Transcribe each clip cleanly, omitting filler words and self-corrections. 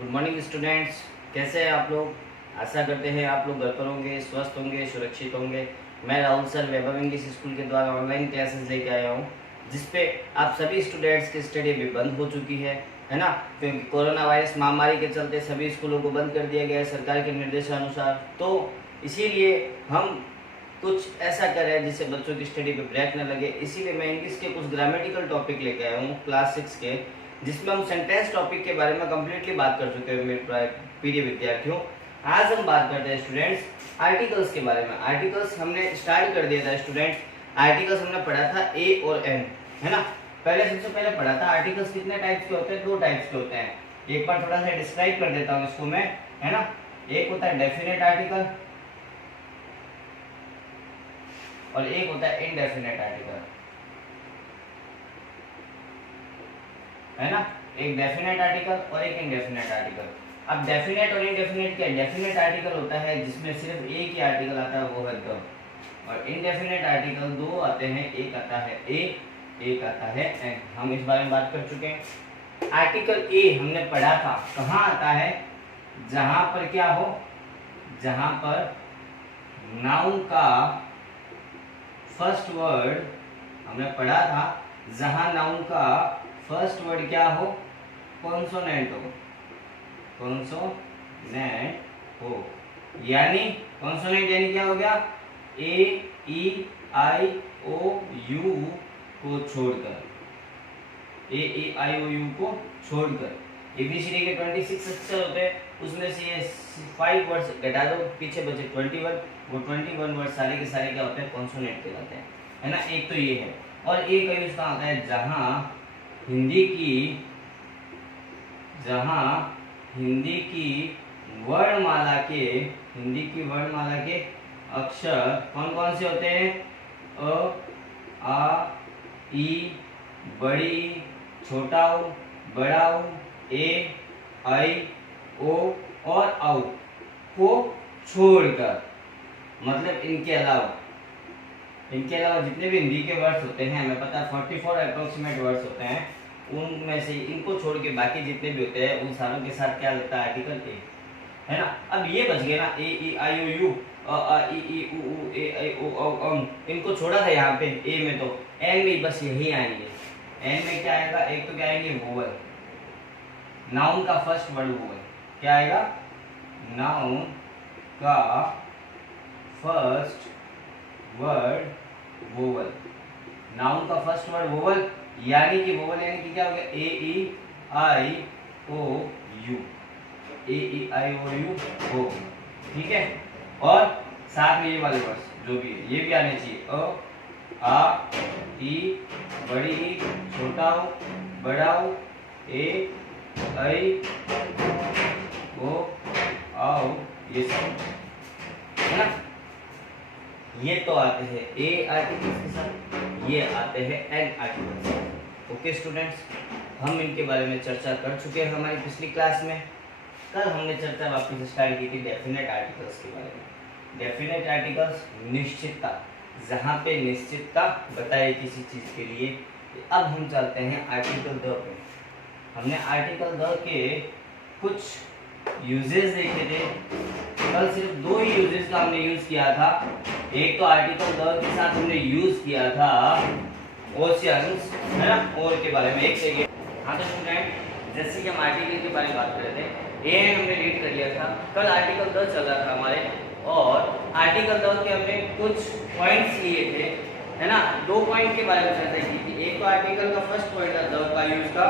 Good morning students, कैसे हैं आप लोग। आशा करते हैं आप लोग घर पर होंगे, स्वस्थ होंगे, सुरक्षित होंगे। मैं राहुल सर वैभव इंग्लिश स्कूल के द्वारा ऑनलाइन क्लासेस लेके आया हूँ, जिसपे आप सभी स्टूडेंट्स की स्टडी भी बंद हो चुकी है ना। क्योंकि कोरोना वायरस महामारी के चलते सभी स्कूलों को बंद कर दिया गया है सरकार के निर्देशानुसार। तो इसीलिए हम कुछ ऐसा करें जिससे बच्चों की स्टडी पे ब्रेक न लगे। इसीलिए मैं इंग्लिश के कुछ ग्रामेटिकल टॉपिक लेके आया हूँ क्लास 6 के, जिसमें हम सेंटेंस टॉपिक के बारे में कम्प्लीटली बात कर चुके हैं मेरे प्रिय विद्यार्थियों। आज हम बात करते हैं स्टूडेंट्स आर्टिकल्स के बारे में। आर्टिकल्स हमने स्टार्ट कर दिया था स्टूडेंट्स। आर्टिकल्स हमने पढ़ा था ए और एन, है ना। सबसे पहले पढ़ा था आर्टिकल्स कितने टाइप्स के होते हैं, दो टाइप्स के होते हैं। एक बार थोड़ा सा डिस्क्राइब कर देता हूँ इसको मैं, है ना। एक होता है डेफिनेट आर्टिकल और एक होता है इनडेफिनेट आर्टिकल, है ना। एक डेफिनेट आर्टिकल और एक इनडेफिनेट आर्टिकल। अब डेफिनेट और इनडेफिनेट क्या है? डेफिनेट आर्टिकल होता है जिसमें सिर्फ एक ही आर्टिकल आता है, वो है द। और इनडेफिनेट आर्टिकल दो आते हैं, एक आता है ए, एक आता है एन। हम इस बारे में बात कर चुके हैं। आर्टिकल ए हमने पढ़ा था, कहाँ आता है? जहां पर क्या हो, जहां पर नाउन का फर्स्ट वर्ड हमने पढ़ा था, जहां नाउन का फर्स्ट वर्ड क्या हो, कॉन्सोनेंट हो, कॉन्सोनेंट हो। यानी कॉन्सोनेंट यानी क्या हो गया? ए ई आई ओ यू को छोड़कर, ए ई आई ओ यू को छोड़कर। एबीसीडी के 26 अक्षर होते हैं, उसमें से ये 5 वर्ड्स घटा दो, पीछे बचे 21। वो 21 वर्ड सारे के सारे क्या होते हैं? कॉन्सोनेंट कहलाते हैं, है ना। एक तो ये है। और एक का यूज कहाँ होता है? जहां हिंदी की वर्णमाला के अक्षर कौन कौन से होते हैं? अ आ ई, बड़ी, छोटा ऊ, बड़ा ऊ, ए आई ओ और औ को छोड़कर, मतलब इनके अलावा जितने भी हिंदी के वर्ड्स होते हैं, हमें पता है 44 अप्रोक्सीमेट वर्ड्स होते हैं, उनमें से इनको छोड़ के बाकी जितने भी होते हैं उन सारों के साथ क्या लगता है? आर्टिकल ए, है ना। अब ये बच गए ना, ए ई आई ओ यू, अ आ ई ई उ ऊ, ए आई ओ औ अम। इनको छोड़ा था यहाँ पे ए में, तो एन में बस यही आएंगे। एन में क्या आएगा? एक तो क्या आएंगे? वोवल, नाउन का फर्स्ट वर्ड वोवल। क्या आएगा? नाउन का फर्स्ट वर्ड वोवल, नाउन का फर्स्ट वर्ड वोवल। यानी कि वोवल यानी कि क्या हो गया? ए ई आई ओ you, A E I O you ओ, ठीक है। और साथ में ये वाले वर्ड्स जो भी है ये भी आने चाहिए। अ आ ई, बड़ी ई, छोटा ऊ, बड़ा ऊ, ए आई ओ आओ, ये सब, है ना। ये तो आते हैं ए आर्टिकल्स के साथ, ये आते हैं एन आर्टिकल्स। ओके स्टूडेंट्स, हम इनके बारे में चर्चा कर चुके हैं हमारी पिछली क्लास में। कल हमने चर्चा वापस स्टार्ट की थी डेफिनेट आर्टिकल्स के बारे में। डेफिनेट आर्टिकल्स निश्चितता, जहाँ पे निश्चितता बताए किसी चीज के लिए। अब हम चलते हैं आर्टिकल द पे। हमने आर्टिकल द के कुछ यूजेस देखे थे। कल सिर्फ दो ही यूजेस का हमने यूज किया था। एक तो आर्टिकल द के साथ हमने यूज किया था ओशियंस, है ना, और के बारे में। एक सेकेंड, हाँ तो स्टूडेंट, जैसे कि हम आर्टिकल के बारे में बात कर रहे थे, ए हमने रीड कर लिया था। कल आर्टिकल द चल रहा था हमारे, और आर्टिकल द के हमने कुछ पॉइंट्स लिए थे, है ना। 2 पॉइंट के बारे में चर्चा की थी। एक तो आर्टिकल का फर्स्ट पॉइंट था द का यूज का,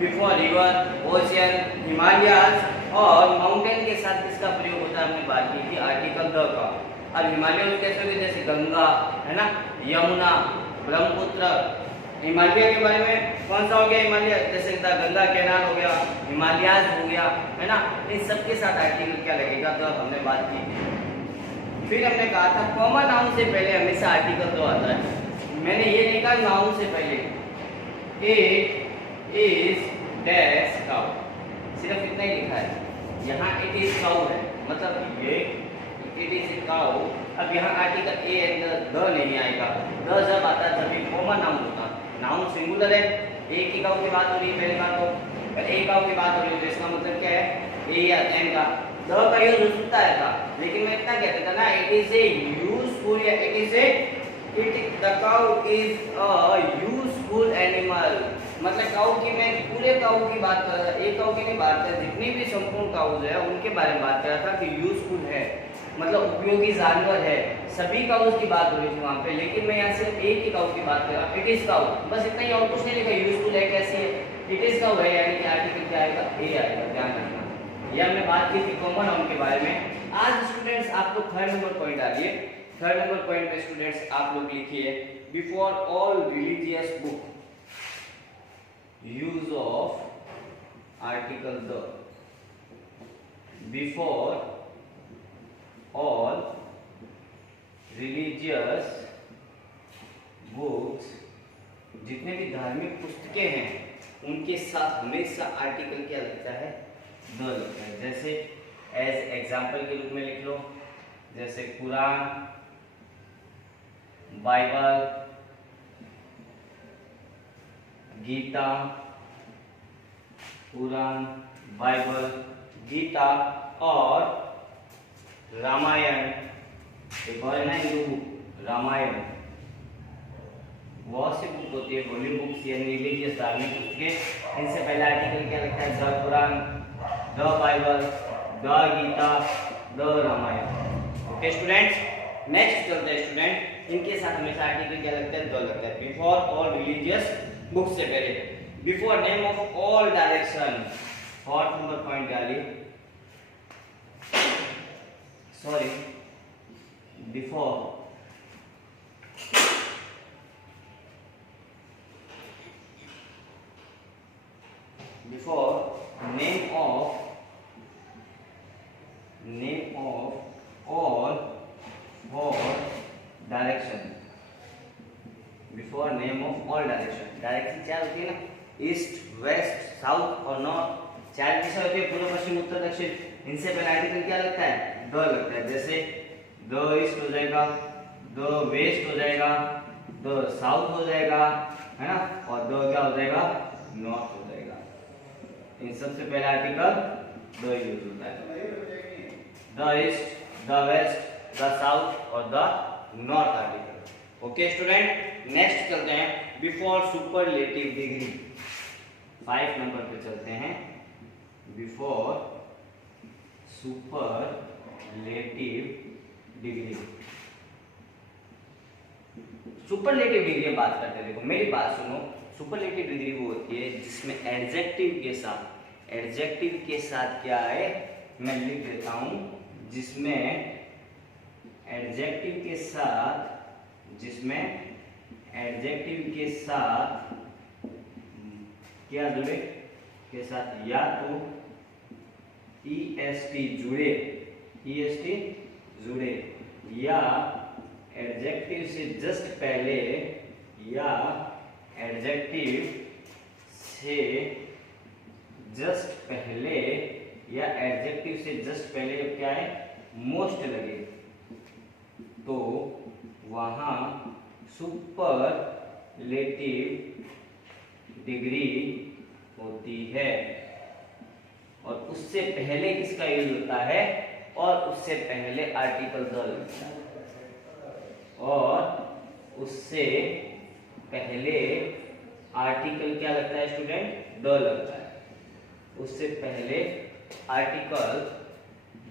बिफोर रिवर, ओशियन, हिमालयाज और माउंटेन के साथ किसका प्रयोग होता है हमने बात की थी, आर्टिकल द का। अब हिमालय कैसे हुए? जैसे गंगा, है ना, यमुना, ब्रह्मपुत्र। हिमालय के बारे में कौन सा हो गया? हिमालय, जैसे गंगा कैनाल हो गया, हिमालयाज हो गया, है ना। इन सबके साथ आर्टिकल क्या लगेगा? तो अब हमने बात की थी। फिर हमने कहा था कॉमन नाउन से पहले हमेशा आर्टिकल तो आता है। मैंने ये लिखा नाउन से पहले, इट इज डैश काउ, सिर्फ इतना ही लिखा है। यहाँ इट इज काउ है, मतलब ये इट इज ए काउ। अब यहाँ आर्टिकल ए एंड द नहीं आएगा। द जब आता है तभी कॉमन नाउन होता है। नाउन सिंगुलर है, एक ही काउ की बात हो रही है पहली बात तो, एक काउ की बात हो रही है, तो इसका मतलब क्या है? ए या एम का द का यूज हो सकता है था, लेकिन मैं इतना कहता था ना, इट इज ए यूजफुल या it is a the cow is a useful animal. मतलब काऊ की, मैं पूरे काऊ की बात कर रहा था, एक काऊ की नहीं बात कर, जितनी भी संपूर्ण काउज है उनके बारे में बात कर रहा था कि यूजफुल है, मतलब उपयोगी जानवर है, सभी काउज की बात हो रही थी वहां पे, लेकिन मैं यहाँ सिर्फ एक ही काऊ की बात कर रहा हूँ, इट इज काऊ, बस इतना ही, और कुछ नहीं लिखा। यूजफुल है कैसी है, इट इज काऊ है, यानी कि आर्टिकल क्या आएगा, ए आएगा, ध्यान रखना। ये हमने बात की थी कॉमन नाउन के बारे में। आज स्टूडेंट्स आप लोग थर्ड नंबर पॉइंट डालिए। थर्ड नंबर पॉइंट में स्टूडेंट्स आप लोग लिखिए, before all religious book use of article the, before all religious books, जितने भी धार्मिक पुस्तकें हैं उनके साथ हमेशा आर्टिकल क्या लगता है, द लगता है। जैसे एज एग्जाम्पल के रूप में लिख लो, जैसे कुरान, बाइबल, गीता, कुरान, बाइबल, गीता और रामायण, एक और है ना हिंदू बुक रामायण, बहुत सी बुक होती है, होली बुक्स यानी रिलीजियस धार्मिक पुस्तकें, इनसे पहले आर्टिकल क्या लगता है, the Quran, the Bible, the Gita, the Ramayana. Okay students, next चलते हैं स्टूडेंट, इनके साथ हमेशा आर्टिकल क्या लगता है, द लगता है। बिफोर ऑल रिलीजियस बुक से पहले, before name of all direction, fourth number point डालिए, sorry, before name of all four direction, before name of all direction, direction क्या होती है ना, ईस्ट, वेस्ट, साउथ और नॉर्थ, चार दिशा होती है, पूर्व, पश्चिम, उत्तर, दक्षिण, इनसे पहले आर्टिकल क्या लगता है, द लगता है। जैसे द ईस्ट हो जाएगा, द वेस्ट हो जाएगा, द साउथ हो जाएगा, है ना, और द क्या हो जाएगा, नॉर्थ हो जाएगा। इन सबसे पहले आर्टिकल द यूज होता है, the east, the west, the south और the north article. Okay student, next चलते हैं, बिफोर सुपरलेटिव डिग्री, 5 नंबर पे चलते हैं, before superlative degree. Superlative degree बात करते हैं, देखो मेरी बात सुनो, सुपरलेटिव डिग्री वो होती है जिसमें एडजेक्टिव के साथ क्या है, मैं लिख देता हूं, जिसमें एडजेक्टिव के साथ क्या जुड़े, के साथ या तो EST जुड़े, या एडजेक्टिव से जस्ट पहले, या एडजेक्टिव से जस्ट पहले, या एडजेक्टिव से जस्ट पहले जब क्या है, मोस्ट लगे, तो वहां सुपरलेटिव डिग्री होती है। और उससे पहले किसका यूज होता है, और उससे पहले आर्टिकल द लगता है, और उससे पहले आर्टिकल क्या लगता है स्टूडेंट, द लगता है, उससे पहले आर्टिकल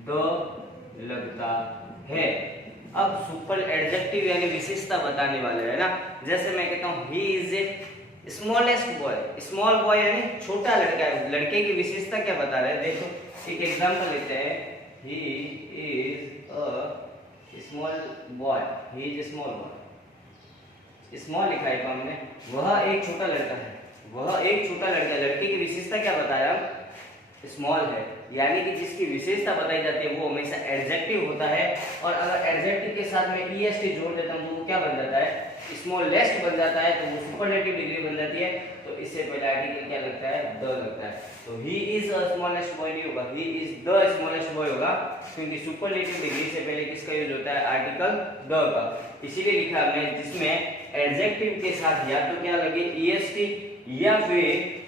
द लगता है। अब सुपर एडजेक्टिव यानी विशेषता बताने वाले है ना, जैसे मैं कहता हूं he is a smallest boy, small boy यानी छोटा लड़का है, लड़के की विशेषता क्या बता रहे हैं, देखो एक एग्जांपल लेते हैं, he is a small boy, he is small boy, small लिखा है हमने, वह एक छोटा लड़का है, वह एक छोटा लड़का है, लड़के की विशेषता क्या बताया, स्मॉल है, यानी कि जिसकी विशेषता बताई जाती है वो हमेशा एडजेक्टिव होता है, और अगर एडजेक्टिव के साथ में EST जोड़ देता हूं तो वो क्या बन जाता है, स्मॉलेस्ट बन जाता है, तो वो सुपरलेटिव डिग्री बन जाती है। तो इससे पहले आर्टिकल क्या लगता है, द लगता है, तो he is a smallest boy नहीं होगा, he is the smallest boy होगा, क्योंकि सुपरलेटिव डिग्री से पहले किसका यूज होता है, आर्टिकल द का, इसीलिए लिखा हमने, जिसमें एडजेक्टिव के साथ या तो क्या लगे est या फिर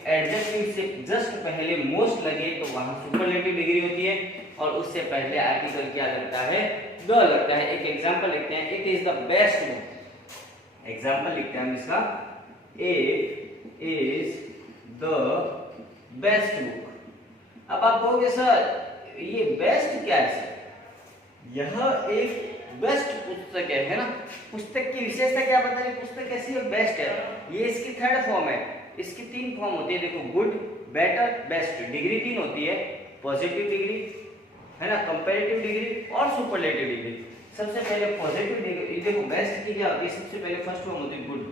एडजेक्टिव से जस्ट पहले मोस्ट लगे तो वहां सुपरलेटिव डिग्री होती है, और उससे पहले आर्टिकल क्या लगता है, द लगता है। एक एग्जांपल लिखते हैं, it is the best book. Example लिखते हैं हम इसका, it is the best book. अब आप कहोगे सर ये बेस्ट क्या है सर, यह एक बेस्ट पुस्तक है ना। पुस्तक की विशेषता क्या बता रही, पुस्तक कैसी है, बेस्ट है। ये इसकी थर्ड फॉर्म है, इसकी 3 फॉर्म होती है, देखो गुड, बेटर, बेस्ट। डिग्री 3 होती है, पॉजिटिव डिग्री है ना, कंपैरेटिव डिग्री और सुपरलेटिव डिग्री। सबसे पहले पॉजिटिव डिग्री, देखो बेस्ट की क्या होती है, सबसे पहले फर्स्ट फॉर्म होती है गुड,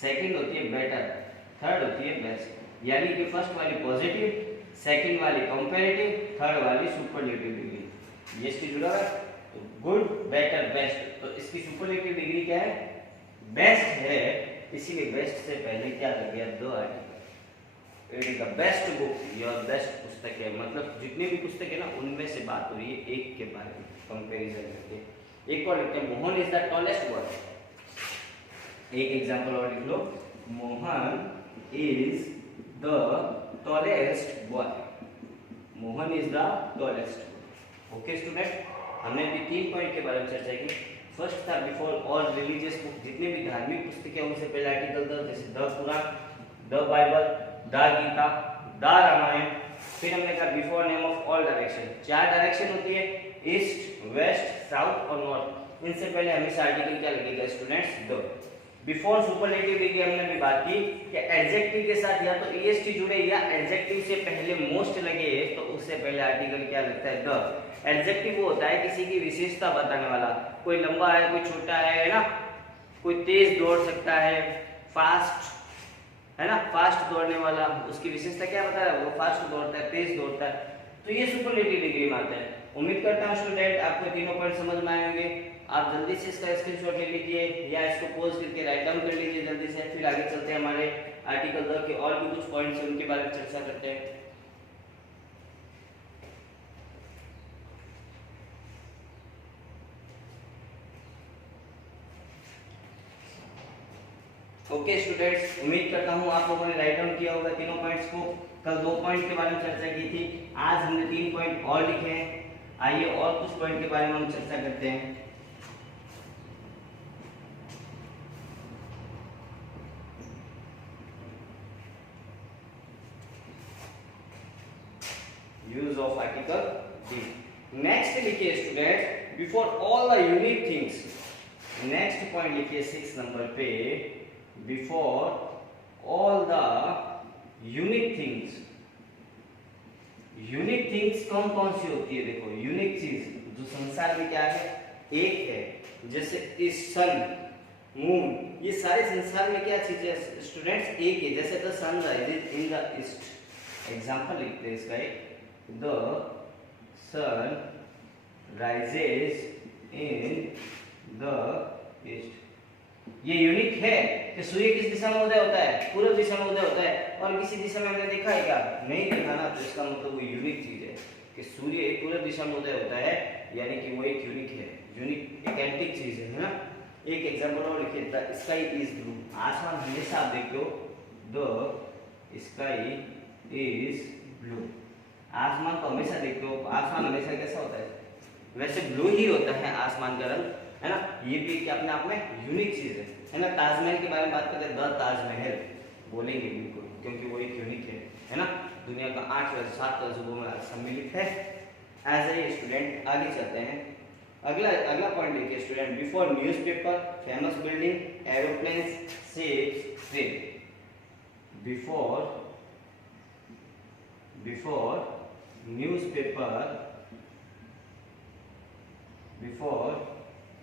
सेकंड होती है बेटर, थर्ड होती है बेस्ट। यानी कि फर्स्ट वाली पॉजिटिव, सेकंड वाली कंपैरेटिव, थर्ड वाली सुपरलेटिव डिग्री। ये इसकी जुड़ा है, तो गुड, बेटर, बेस्ट। तो इसकी सुपरलेटिव डिग्री क्या है, बेस्ट है, इसीलिए बेस्ट से पहले क्या लग गया, दो article. It is the best book, your best पुस्तक है, मतलब जितने भी पुस्तक है ना उनमें से बात हो रही है एक के बारे में, कंपैरिजन करके। एक और लिखते हैं, Mohan is the tallest boy. एक एग्जांपल और लिख लो, Mohan is the tallest boy. Mohan is the tallest. Okay student, हमने भी 3 पॉइंट के बारे में चर्चा की। फर्स्ट था बिफोर ऑल रिलीजियस बुक, जितने भी धार्मिक पुस्तकें उनसे पहले आर्टिकल द, जैसे the Quran, the Bible, the Gita, the Ramayana. फिर हमने कहा before name of all direction, 4 direction होती है, ईस्ट, वेस्ट, साउथ और नॉर्थ। इनसे पहले हमेशा आर्टिकल क्या लगेगा students, the. Before superlative degree हमने भी बात की कि एडजेक्टिव के साथ या तो est जुड़े या एडजेक्टिव से पहले मोस्ट लगे तो उससे पहले आर्टिकल क्या लगता है, द। एडजेक्टिव वो होता है किसी की विशेषता बताने वाला, कोई लंबा है, कोई छोटा है ना, कोई तेज दौड़ सकता है, फास्ट है ना, फास्ट दौड़ने वाला, उसकी विशेषता क्या बता रहा है, वो फास्ट दौड़ता है, तेज दौड़ता है, तो ये सुपरलेटिव डिग्री में आता है। उम्मीद करता हूँ स्टूडेंट आपको तीनों पॉइंट समझ में आए होंगे। आप जल्दी से इसका स्क्रीनशॉट ले लीजिए या इसको पॉज करके राइट डाउन कर लीजिए जल्दी से, फिर आगे चलते हैं हमारे आर्टिकल द के और भी कुछ पॉइंट्स हैं उनके बारे में चर्चा करते हैं। ओके स्टूडेंट्स, उम्मीद करता हूँ आप लोगों ने राइट डाउन किया होगा तीनों पॉइंट्स को। कल 2 पॉइंट के बारे में चर्चा की थी, आज हमने 3 पॉइंट और लिखे हैं। आइए और कुछ पॉइंट के बारे में हम चर्चा करते हैं। Use of article the. Next लिखिए student, before all the unique things. Next point लिखिए 6 नंबर पे, before all the unique things. Unique things कौन कौन सी होती है, देखो यूनिक चीज जो संसार में क्या है, एक है, जैसे इस सन, मून, ये सारे संसार में क्या चीज है स्टूडेंट्स, एक है। जैसे the sun rises in the east, example लिखते हैं इसका एक, the sun rises in the east. ये यूनिक है कि सूर्य किस दिशा में उदय होता है, पूर्व दिशा में उदय होता है, और किसी दिशा में हमने देखा है क्या, नहीं देखा ना, तो इसका मतलब वो यूनिक चीज है कि सूर्य एक पूर्व दिशा में उदय होता है, यानी कि वो एक यूनिक है, यूनिक एक एंटिक चीज है ना। एक एग्जांपल और लिखिए, द स्काई इज ब्लू। आसमान हमेशा आप देखते हो, द स्काई इज ब्लू। आसमान को हमेशा देखते हो, आसमान हमेशा कैसा होता है, वैसे ब्लू ही होता है आसमान का रंग, है ना। ये भी कि अपने आप में यूनिक चीज है ना। ताजमहल के बारे में बात करते हैं, द ताजमहल बोलेंगे बिल्कुल, क्योंकि वो एक यूनिक है ना। दुनिया का 7 अजूबों में सम्मिलित है। एज ए स्टूडेंट आगे चलते हैं, अगला पॉइंट देखिए student, before newspaper, famous building, aeroplanes, ships, train. Before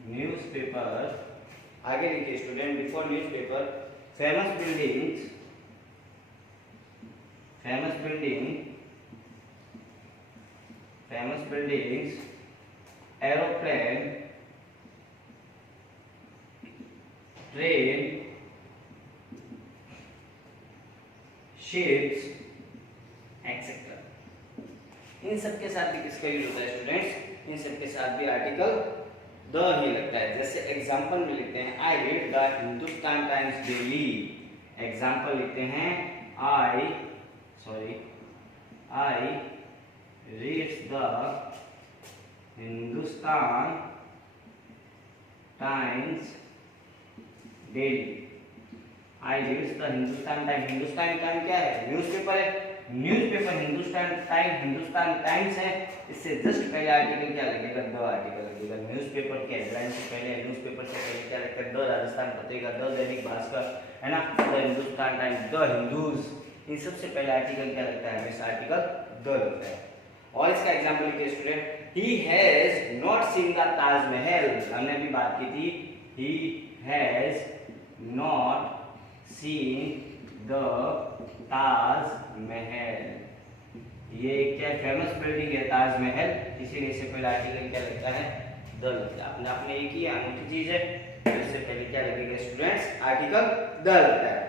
newspaper, आगे लिखिए student, before newspaper, famous buildings, aeroplane, train, ships etcetera. इन सब के साथ भी किसका यूज होता है स्टूडेंट्स, इन सब के साथ भी आर्टिकल द ही लगता है। जैसे एग्जांपल में लिखते हैं I read the Hindustan Times daily. Example लिखते हैं I reads the Hindustan Times daily. I reads the Hindustan Times. Hindustan time क्या है? न्यूज़पेपर है। न्यूज़पेपर हिंदुस्तान टाइम्स है। इससे जस्ट पहले आर्टिकल क्या लगेगा? द आर्टिकल लगेगा। न्यूज़पेपर के हेडलाइन से पहले, न्यूज़पेपर से पहले क्या लगता है? द राजस्थान पत्रिका, द दैनिक भास्कर, है ना, the Hindustan Times, the Hindus, इन सबसे पहले आर्टिकल क्या लगता है? हमेशा आर्टिकल द लगता है। और इसका एग्जांपल लिखिए student, he has not seen the Taj Mahal. हमने अभी बात की थी, he has not seen the Taj Mahal. ये क्या फेमस बिल्डिंग है ताजमहल, इसीलिए इससे पहले आर्टिकल क्या लगता है? द लगता है। आपने ये किया, अनूठी चीज है, तो इससे पहले क्या लगेगा स्टूडेंट्स? आर्टिकल द लगता है।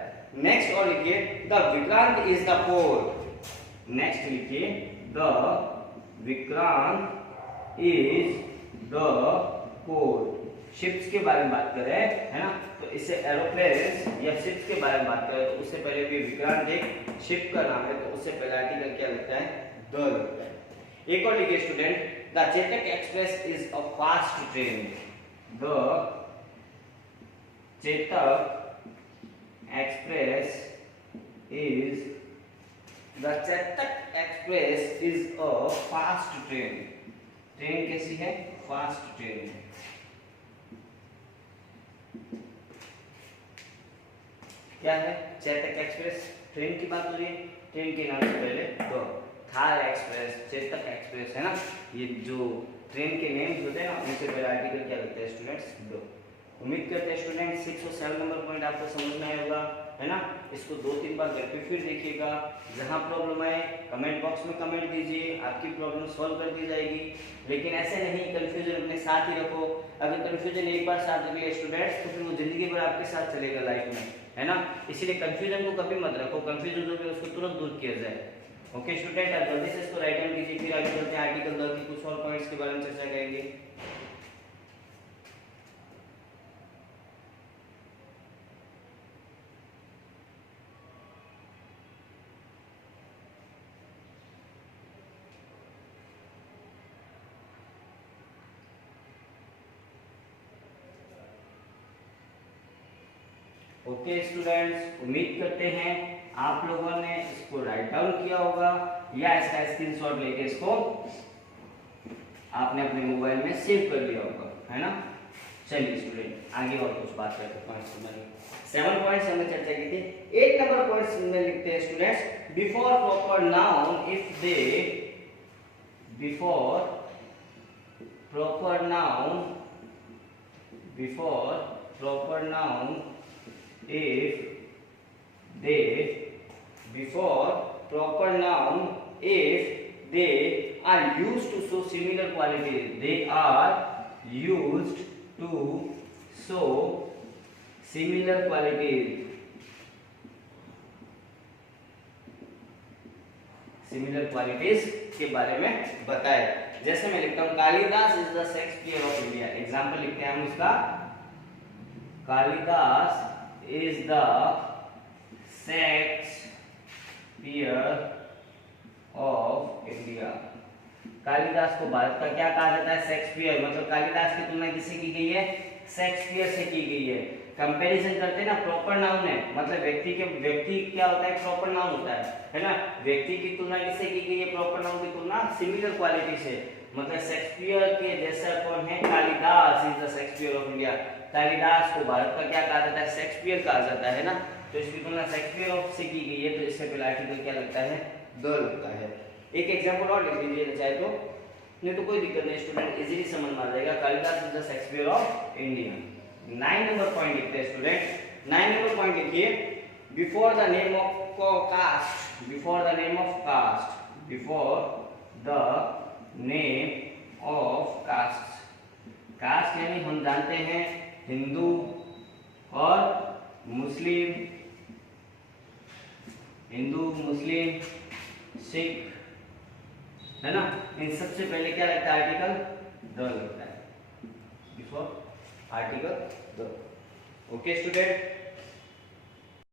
नेक्स्ट और लिखिए the Vikrant is the port. Next लिखिए the Vikrant is the port. Ships के बारे में बात कर रहे हैं, है ना, तो इससे एरोप्लेन्स या शिप्स के बारे में बात करें तो उससे पहले भी विक्रांत एक शिप का नाम है, तो उससे पहले आर्टिकल क्या लगता है? द लगता है। एक और लिखिए student, the Chetak express is a fast train. The Chetak express is a fast train. Train कैसी है? फास्ट ट्रेन है। क्या है? चेतक एक्सप्रेस। ट्रेन की बात हो रही है, ट्रेन के नाम से पहले तो थार एक्सप्रेस, चेतक एक्सप्रेस, है ना, ये जो ट्रेन के नेम्स होते हैं ना, उनसे पहले आर्टिकल क्या लगता है स्टूडेंट्स? दो। उम्मीद करते हैं स्टूडेंट 6 और 7 नंबर पॉइंट आपको समझ में आया होगा, है ना। इसको 2-3 बार घर पे फिर देखिएगा। जहां प्रॉब्लम आए कमेंट बॉक्स में कमेंट दीजिए, आपकी प्रॉब्लम सॉल्व कर दी जाएगी। लेकिन ऐसे नहीं कंफ्यूजन अपने साथ ही रखो। अगर कंफ्यूजन एक बार साथ रख लिया स्टूडेंट्स तो फिर वो जिंदगी भर आपके साथ चलेगा लाइफ में, है ना। इसीलिए कंफ्यूजन को कभी मत रखो, कंफ्यूजन जो भी उसको तुरंत दूर किया जाए। ओके स्टूडेंट, आप जल्दी से इसको राइट डाउन कीजिए, फिर आगे चलते हैं आर्टिकल 10 के कुछ और पॉइंट्स के बारे में चर्चा करेंगे। ओके स्टूडेंट्स, उम्मीद करते हैं आप लोगों ने इसको राइट डाउन किया होगा या इसका स्क्रीनशॉट लेके इसको आपने अपने मोबाइल में सेव कर लिया होगा, है ना। चलिए स्टूडेंट आगे और कुछ बात करते हैं पॉइंट्स में। 7 पॉइंट्स हमने चर्चा की थी। 8 नंबर पॉइंट्स में लिखते हैं students, before proper noun if they, before proper noun, before proper noun if they, before proper noun if they are used to show similar qualities, they are used to show similar qualities, similar qualities के बारे में बताए। जैसे मैं लिखता हूँ Kalidas is the Shakespeare of India. Example लिखते हैं हम उसका, Kalidas is the Shakespeare of India। Kalidas को भारत का क्या कहा जाता है? शेक्सपियर। मतलब कालिदास की तुलना किससे की गई है? शेक्सपियर से की गई है। कंपैरिजन करते हैं ना, प्रॉपर नाउन है, मतलब व्यक्ति क्या होता है? प्रॉपर नाउन होता है ना। व्यक्ति की तुलना किससे की गई है? प्रॉपर नाउन की तुलना सिमिलर क्वालिटी से। मतलब शेक्सपियर के जैसा कौन है? Kalidas is the Shakespeare of India. Kalidas को भारत का क्या कहा जाता है? शेक्सपियर कहा जाता है ना। तो इसकी तुलना शेक्सपियर ऑफ से की गई है, तो इससे पहले आर्टिकल क्या लगता है? द लगता है। एक एग्जांपल और लिख लीजिए चाहे तो, नहीं तो कोई दिक्कत नहीं, स्टूडेंट इजीली समझ में आ जाएगा। Kalidas is the Shakespeare of India. 9 number point लिखते हैं स्टूडेंट। 9 नंबर पॉइंट लिखिए, before the name of caste, before the name of caste, before the name of caste. Caste यानी हम जानते हैं हिंदू और मुस्लिम, हिंदू मुस्लिम सिख, है ना। इन सबसे पहले क्या लगता है? आर्टिकल द लगता है। Before article the. Okay student.